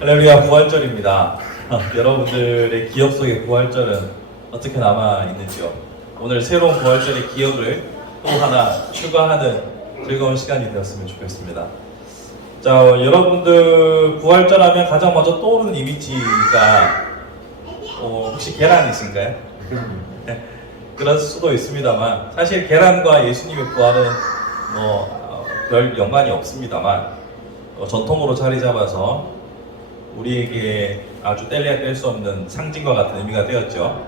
할렐루야, 부활절입니다. 여러분들의 기억 속에 부활절은 어떻게 남아있는지요? 오늘 새로운 부활절의 기억을 또 하나 추가하는 즐거운 시간이 되었으면 좋겠습니다. 자, 여러분들 부활절 하면 가장 먼저 떠오르는 이미지가 혹시 계란이신가요? 네, 그럴 수도 있습니다만 사실 계란과 예수님의 부활은 별 연관이 없습니다만 전통으로 자리 잡아서 우리에게 아주 뗄래야 뗄 수 없는 상징과 같은 의미가 되었죠.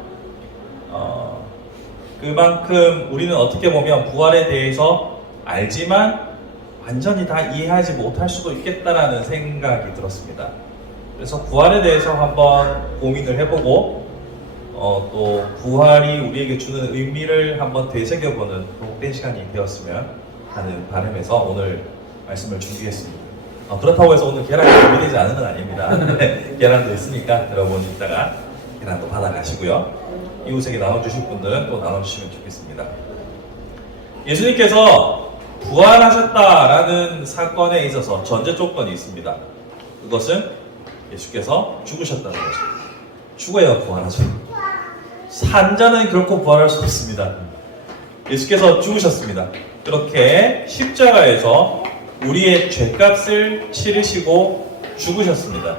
그만큼 우리는 어떻게 보면 부활에 대해서 알지만 완전히 다 이해하지 못할 수도 있겠다라는 생각이 들었습니다. 그래서 부활에 대해서 한번 고민을 해보고 또 부활이 우리에게 주는 의미를 한번 되새겨보는 복된 시간이 되었으면 하는 바람에서 오늘 말씀을 준비했습니다. 그렇다고 해서 오늘 계란이 준비되지 않은 건 아닙니다. 네, 계란도 있으니까 여러분 이따가 계란도 받아가시고요. 이웃에게 나눠주실 분들은 또 나눠주시면 좋겠습니다. 예수님께서 부활하셨다라는 사건에 있어서 전제 조건이 있습니다. 그것은 예수께서 죽으셨다는 거죠. 죽어야 부활하죠. 산자는 결코 부활할 수 없습니다. 예수께서 죽으셨습니다. 그렇게 십자가에서 우리의 죄값을 치르시고 죽으셨습니다.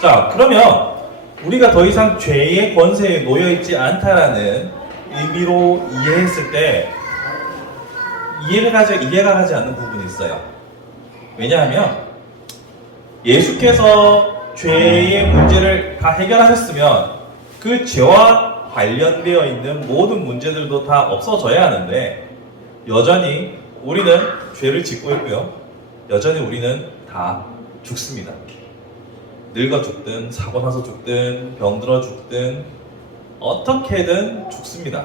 자, 그러면 우리가 더 이상 죄의 권세에 놓여있지 않다라는 의미로 이해했을 때 이해가 가지 않는 부분이 있어요. 왜냐하면 예수께서 죄의 문제를 다 해결하셨으면 그 죄와 관련되어 있는 모든 문제들도 다 없어져야 하는데 여전히 우리는 죄를 짓고 있고요. 여전히 우리는 다 죽습니다. 늙어 죽든 사고 나서 죽든 병들어 죽든 어떻게든 죽습니다.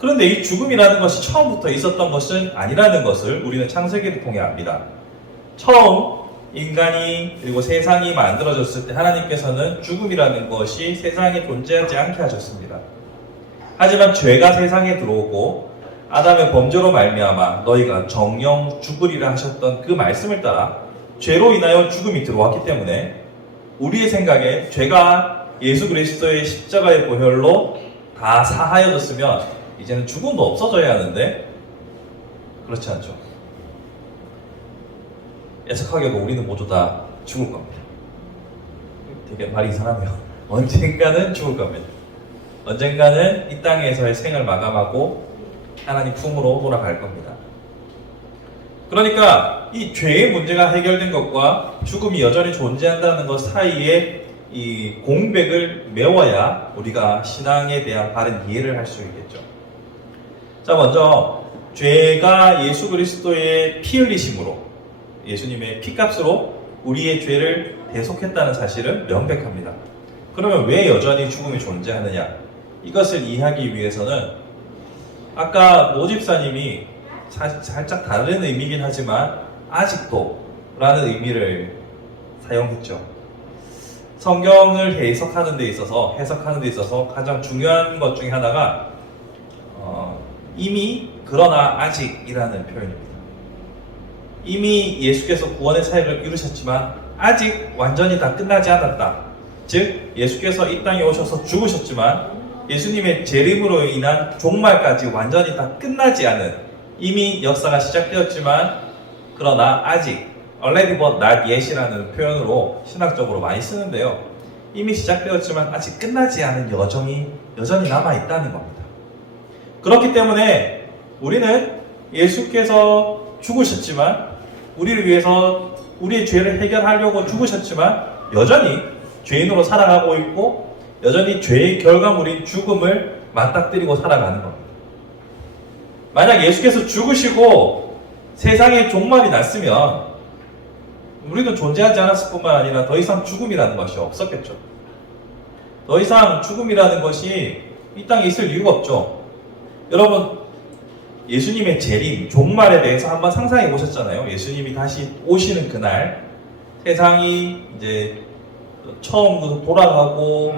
그런데 이 죽음이라는 것이 처음부터 있었던 것은 아니라는 것을 우리는 창세기를 통해 압니다. 처음 인간이 그리고 세상이 만들어졌을 때 하나님께서는 죽음이라는 것이 세상에 존재하지 않게 하셨습니다. 하지만 죄가 세상에 들어오고 아담의 범죄로 말미암아 너희가 정령 죽으리라 하셨던 그 말씀을 따라 죄로 인하여 죽음이 들어왔기 때문에 우리의 생각에 죄가 예수 그리스도의 십자가의 보혈로 다 사하여졌으면 이제는 죽음도 없어져야 하는데 그렇지 않죠. 예측하게도 우리는 모두 다 죽을 겁니다. 되게 말이 이상하네요. 언젠가는 죽을 겁니다. 언젠가는 이 땅에서의 생을 마감하고 하나님 품으로 돌아갈 겁니다. 그러니까 이 죄의 문제가 해결된 것과 죽음이 여전히 존재한다는 것 사이에 이 공백을 메워야 우리가 신앙에 대한 바른 이해를 할 수 있겠죠. 자, 먼저 죄가 예수 그리스도의 피 흘리심으로 예수님의 피값으로 우리의 죄를 대속했다는 사실은 명백합니다. 그러면 왜 여전히 죽음이 존재하느냐? 이것을 이해하기 위해서는 아까 모집사님이 살짝 다른 의미긴 하지만 아직도 라는 의미를 사용했죠. 성경을 해석하는 데 있어서 가장 중요한 것 중에 하나가 이미 그러나 아직이라는 표현입니다. 이미 예수께서 구원의 사역을 이루셨지만 아직 완전히 다 끝나지 않았다. 즉 예수께서 이 땅에 오셔서 죽으셨지만 예수님의 재림으로 인한 종말까지 완전히 다 끝나지 않은 이미 역사가 시작되었지만 그러나 아직 already but not yet이라는 표현으로 신학적으로 많이 쓰는데요. 이미 시작되었지만 아직 끝나지 않은 여정이 여전히 남아있다는 겁니다. 그렇기 때문에 우리는 예수께서 죽으셨지만 우리를 위해서 우리의 죄를 해결하려고 죽으셨지만 여전히 죄인으로 살아가고 있고 여전히 죄의 결과물인 죽음을 맞닥뜨리고 살아가는 겁니다. 만약 예수께서 죽으시고 세상에 종말이 났으면 우리는 존재하지 않았을 뿐만 아니라 더 이상 죽음이라는 것이 없었겠죠. 더 이상 죽음이라는 것이 이 땅에 있을 이유가 없죠. 여러분, 예수님의 재림, 종말에 대해서 한번 상상해 보셨잖아요. 예수님이 다시 오시는 그날 세상이 이제 처음부터 돌아가고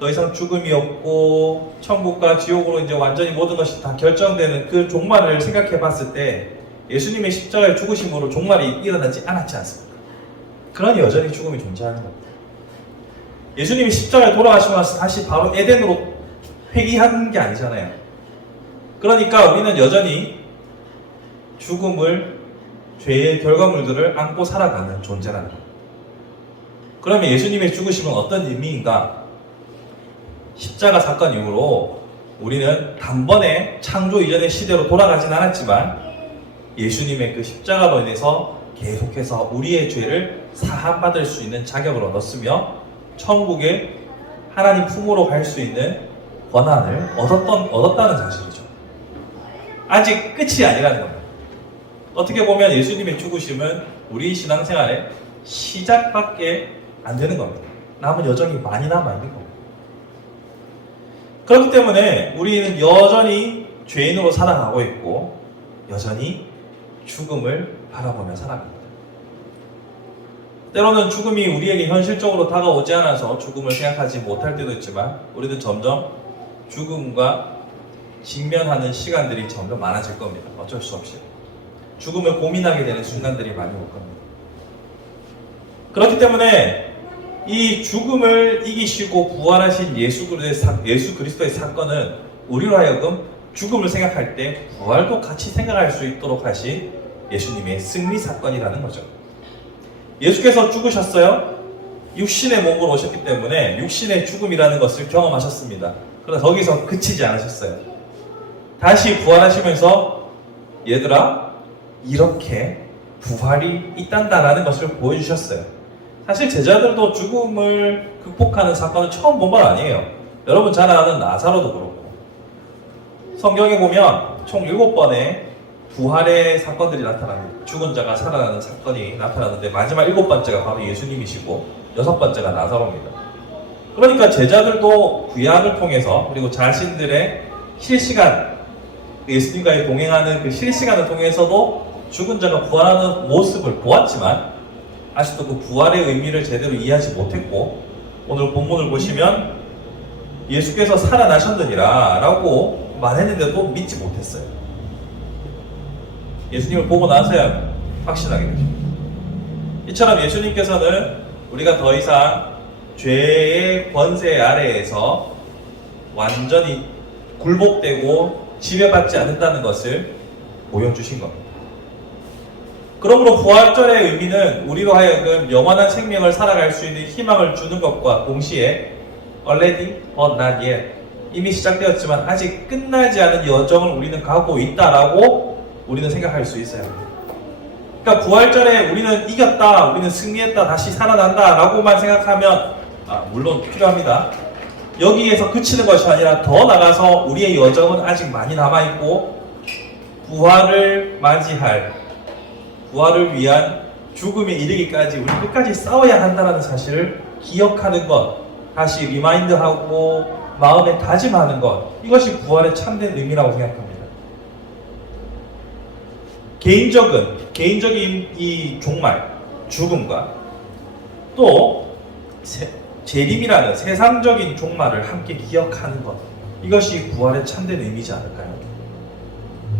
더 이상 죽음이 없고 천국과 지옥으로 이제 완전히 모든 것이 다 결정되는 그 종말을 생각해 봤을 때 예수님의 십자가의 죽으심으로 종말이 일어나지 않았지 않습니까? 그러니 여전히 죽음이 존재하는 겁니다. 예수님이 십자가에 돌아가시고 나서 다시 바로 에덴으로 회귀하는 게 아니잖아요. 그러니까 우리는 여전히 죽음을, 죄의 결과물들을 안고 살아가는 존재라는 겁니다. 그러면 예수님의 죽으심은 어떤 의미인가? 십자가 사건 이후로 우리는 단번에 창조 이전의 시대로 돌아가진 않았지만 예수님의 그 십자가로 인해서 계속해서 우리의 죄를 사함받을 수 있는 자격을 얻었으며 천국에 하나님 품으로 갈 수 있는 권한을 얻었다는 사실이죠. 아직 끝이 아니라는 겁니다. 어떻게 보면 예수님의 죽으심은 우리 신앙생활의 시작밖에 안 되는 겁니다. 남은 여정이 많이 남아있는 겁니다. 그렇기 때문에 우리는 여전히 죄인으로 살아가고 있고 여전히 죽음을 바라보며 살아갑니다. 때로는 죽음이 우리에게 현실적으로 다가오지 않아서 죽음을 생각하지 못할 때도 있지만 우리는 점점 죽음과 직면하는 시간들이 점점 많아질 겁니다. 어쩔 수 없이. 죽음을 고민하게 되는 순간들이 많이 올 겁니다. 그렇기 때문에 이 죽음을 이기시고 부활하신 예수 그리스도의 사건은 우리로 하여금 죽음을 생각할 때 부활도 같이 생각할 수 있도록 하신 예수님의 승리 사건이라는 거죠. 예수께서 죽으셨어요. 육신의 몸으로 오셨기 때문에 육신의 죽음이라는 것을 경험하셨습니다. 그러나 거기서 그치지 않으셨어요. 다시 부활하시면서 얘들아 이렇게 부활이 있단다라는 것을 보여주셨어요. 사실 제자들도 죽음을 극복하는 사건은 처음 본 건 아니에요. 여러분 잘 아는 나사로도 그렇고 성경에 보면 총 7번의 부활의 사건들이 나타납니다. 죽은 자가 살아나는 사건이 나타나는데 마지막 7번째가 바로 예수님이시고 6번째가 나사로입니다. 그러니까 제자들도 구약을 통해서 그리고 자신들의 실시간 예수님과의 동행하는 그 실시간을 통해서도 죽은 자가 부활하는 모습을 보았지만 아직도 그 부활의 의미를 제대로 이해하지 못했고 오늘 본문을 보시면 예수께서 살아나셨느니라 라고 말했는데도 믿지 못했어요. 예수님을 보고 나서야 확신하게 되죠. 이처럼 예수님께서는 우리가 더 이상 죄의 권세 아래에서 완전히 굴복되고 지배받지 않는다는 것을 보여주신 겁니다. 그러므로 부활절의 의미는 우리로 하여금 영원한 생명을 살아갈 수 있는 희망을 주는 것과 동시에 already but not yet 이미 시작되었지만 아직 끝나지 않은 여정을 우리는 가고 있다라고 우리는 생각할 수 있어요. 그러니까 부활절에 우리는 이겼다, 우리는 승리했다, 다시 살아난다 라고만 생각하면 물론 필요합니다. 여기에서 그치는 것이 아니라 더 나가서 우리의 여정은 아직 많이 남아있고 부활을 맞이할 부활을 위한 죽음에 이르기까지 우리 끝까지 싸워야 한다는 사실을 기억하는 것, 다시 리마인드하고 마음에 다짐하는 것, 이것이 부활의 참된 의미라고 생각합니다. 개인적인 이 종말, 죽음과 또 재림이라는 세상적인 종말을 함께 기억하는 것, 이것이 부활의 참된 의미지 않을까요?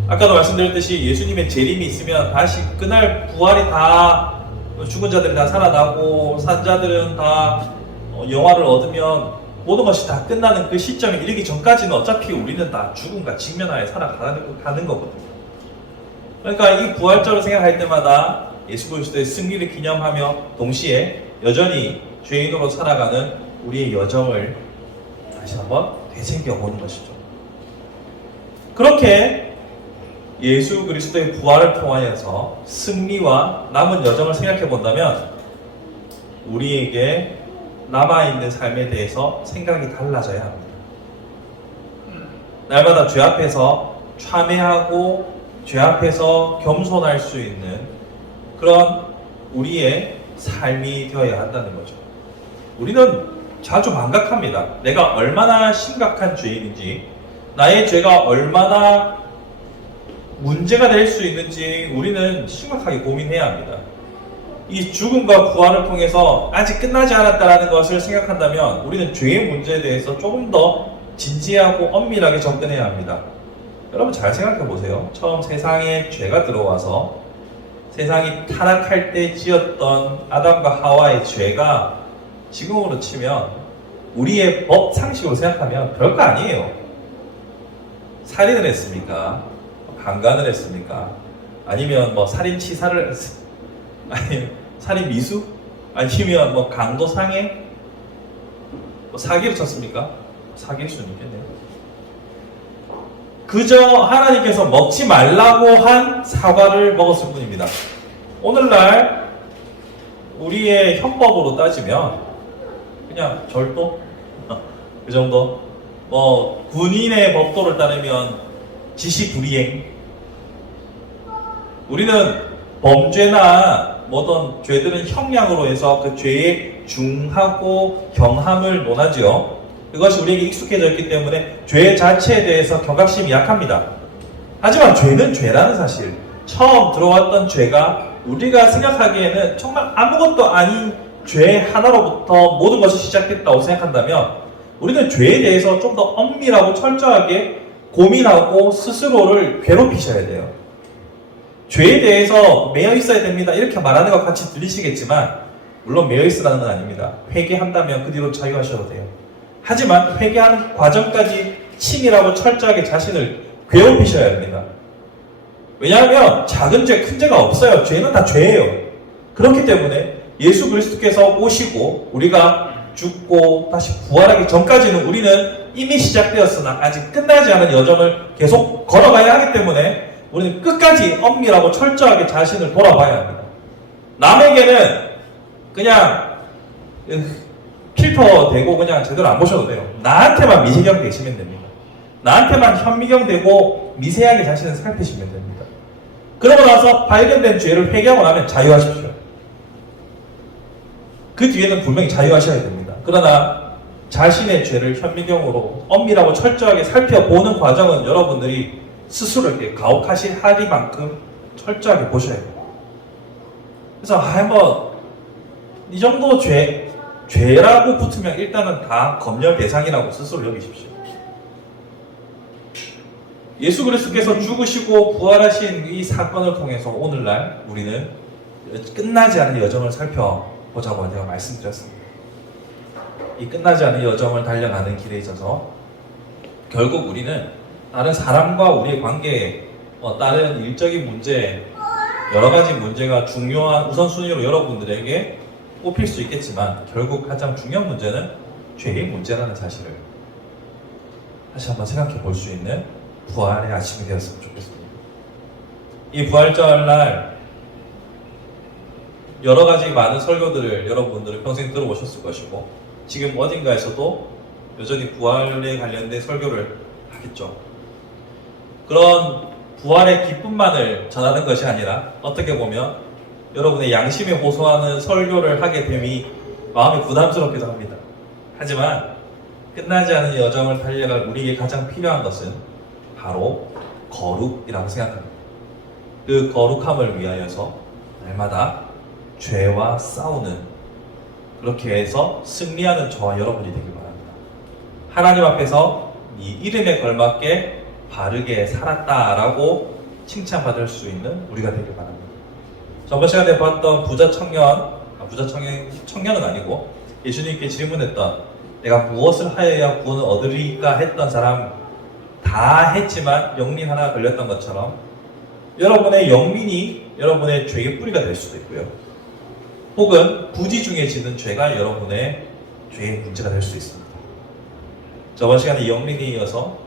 아까도 말씀드렸듯이 예수님의 재림이 있으면 다시 그날 부활이 다 죽은 자들이 다 살아나고 산자들은 다 영화를 얻으면 모든 것이 다 끝나는 그 시점에 이르기 전까지는 어차피 우리는 다 죽음과 직면하여 살아가는 거거든요. 그러니까 이 부활절을 생각할 때마다 예수 그리스도의 승리를 기념하며 동시에 여전히 죄인으로 살아가는 우리의 여정을 다시 한번 되새겨보는 것이죠. 그렇게 예수 그리스도의 부활을 통하여서 승리와 남은 여정을 생각해 본다면 우리에게 남아있는 삶에 대해서 생각이 달라져야 합니다. 날마다 죄 앞에서 참회하고 죄 앞에서 겸손할 수 있는 그런 우리의 삶이 되어야 한다는 거죠. 우리는 자주 망각합니다. 내가 얼마나 심각한 죄인인지, 나의 죄가 얼마나 문제가 될 수 있는지 우리는 심각하게 고민해야 합니다. 이 죽음과 부활을 통해서 아직 끝나지 않았다는 것을 생각한다면 우리는 죄의 문제에 대해서 조금 더 진지하고 엄밀하게 접근해야 합니다. 여러분 잘 생각해 보세요. 처음 세상에 죄가 들어와서 세상이 타락할 때 지었던 아담과 하와의 죄가 지금으로 치면 우리의 법 상식으로 생각하면 별거 아니에요. 살인을 했습니까? 강간을 했습니까? 아니면 뭐 살인치사를 아니면 살인미수? 아니면 뭐 강도상해? 뭐 사기를 쳤습니까? 사기일 수는 있겠네요. 그저 하나님께서 먹지 말라고 한 사과를 먹었을 뿐입니다. 오늘날 우리의 형법으로 따지면 그냥 절도? 그 정도? 뭐 군인의 법도를 따르면 지시불이행. 우리는 범죄나 뭐든 죄들은 형량으로 해서 그 죄의 중하고 경함을 논하지요. 그것이 우리에게 익숙해져 있기 때문에 죄 자체에 대해서 경각심이 약합니다. 하지만 죄는 죄라는 사실, 처음 들어왔던 죄가 우리가 생각하기에는 정말 아무것도 아닌 죄 하나로부터 모든 것이 시작됐다고 생각한다면 우리는 죄에 대해서 좀 더 엄밀하고 철저하게 고민하고 스스로를 괴롭히셔야 돼요. 죄에 대해서 매여 있어야 됩니다. 이렇게 말하는 것 같이 들리시겠지만 물론 매여 있으라는 건 아닙니다. 회개한다면 그 뒤로 자유하셔도 돼요. 하지만 회개하는 과정까지 치밀하고 철저하게 자신을 괴롭히셔야 합니다. 왜냐하면 작은 죄, 큰 죄가 없어요. 죄는 다 죄예요. 그렇기 때문에 예수 그리스도께서 오시고 우리가 죽고 다시 부활하기 전까지는 우리는 이미 시작되었으나 아직 끝나지 않은 여정을 계속 걸어가야 하기 때문에 우리는 끝까지 엄밀하고 철저하게 자신을 돌아봐야 합니다. 남에게는 그냥 필터 되고 그냥 제대로 안 보셔도 돼요. 나한테만 미세경 되시면 됩니다. 나한테만 현미경 되고 미세하게 자신을 살피시면 됩니다. 그러고 나서 발견된 죄를 회개하고 나면 자유하십시오. 그 뒤에는 분명히 자유하셔야 됩니다. 그러나 자신의 죄를 현미경으로 엄밀하고 철저하게 살펴보는 과정은 여러분들이 스스로 이렇게 가혹하신 하리만큼 철저하게 보셔야 돼요. 그래서 이 정도 죄라고 붙으면 일단은 다 검열 대상이라고 스스로 여기십시오. 예수 그리스도께서 죽으시고 부활하신 이 사건을 통해서 오늘날 우리는 끝나지 않은 여정을 살펴보자고 제가 말씀드렸습니다. 이 끝나지 않은 여정을 달려가는 길에 있어서 결국 우리는 다른 사람과 우리의 관계에 다른 일적인 문제, 여러 가지 문제가 중요한 우선순위로 여러분들에게 꼽힐 수 있겠지만 결국 가장 중요한 문제는 죄의 문제라는 사실을 다시 한번 생각해 볼 수 있는 부활의 아침이 되었으면 좋겠습니다. 이 부활절날 여러 가지 많은 설교들을 여러분들은 평생 들어오셨을 것이고 지금 어딘가에서도 여전히 부활에 관련된 설교를 하겠죠. 그런 부활의 기쁨만을 전하는 것이 아니라 어떻게 보면 여러분의 양심에 호소하는 설교를 하게 됨이 마음이 부담스럽기도 합니다. 하지만 끝나지 않은 여정을 달려갈 우리에게 가장 필요한 것은 바로 거룩이라고 생각합니다. 그 거룩함을 위하여서 날마다 죄와 싸우는 그렇게 해서 승리하는 저와 여러분이 되길 바랍니다. 하나님 앞에서 이 이름에 걸맞게 바르게 살았다라고 칭찬받을 수 있는 우리가 되길 바랍니다. 저번 시간에 봤던 청년은 아니고 예수님께 질문했던 내가 무엇을 하여야 구원을 얻으리까 했던 사람 다 했지만 영민 하나 걸렸던 것처럼 여러분의 영민이 여러분의 죄의 뿌리가 될 수도 있고요. 혹은 부지 중에 짓는 죄가 여러분의 죄의 문제가 될 수 있습니다. 저번 시간에 영민이 이어서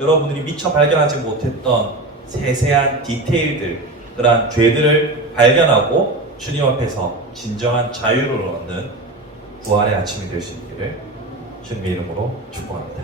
여러분들이 미처 발견하지 못했던 세세한 디테일들, 그러한 죄들을 발견하고 주님 앞에서 진정한 자유를 얻는 부활의 아침이 될 수 있기를 주님의 이름으로 축복합니다.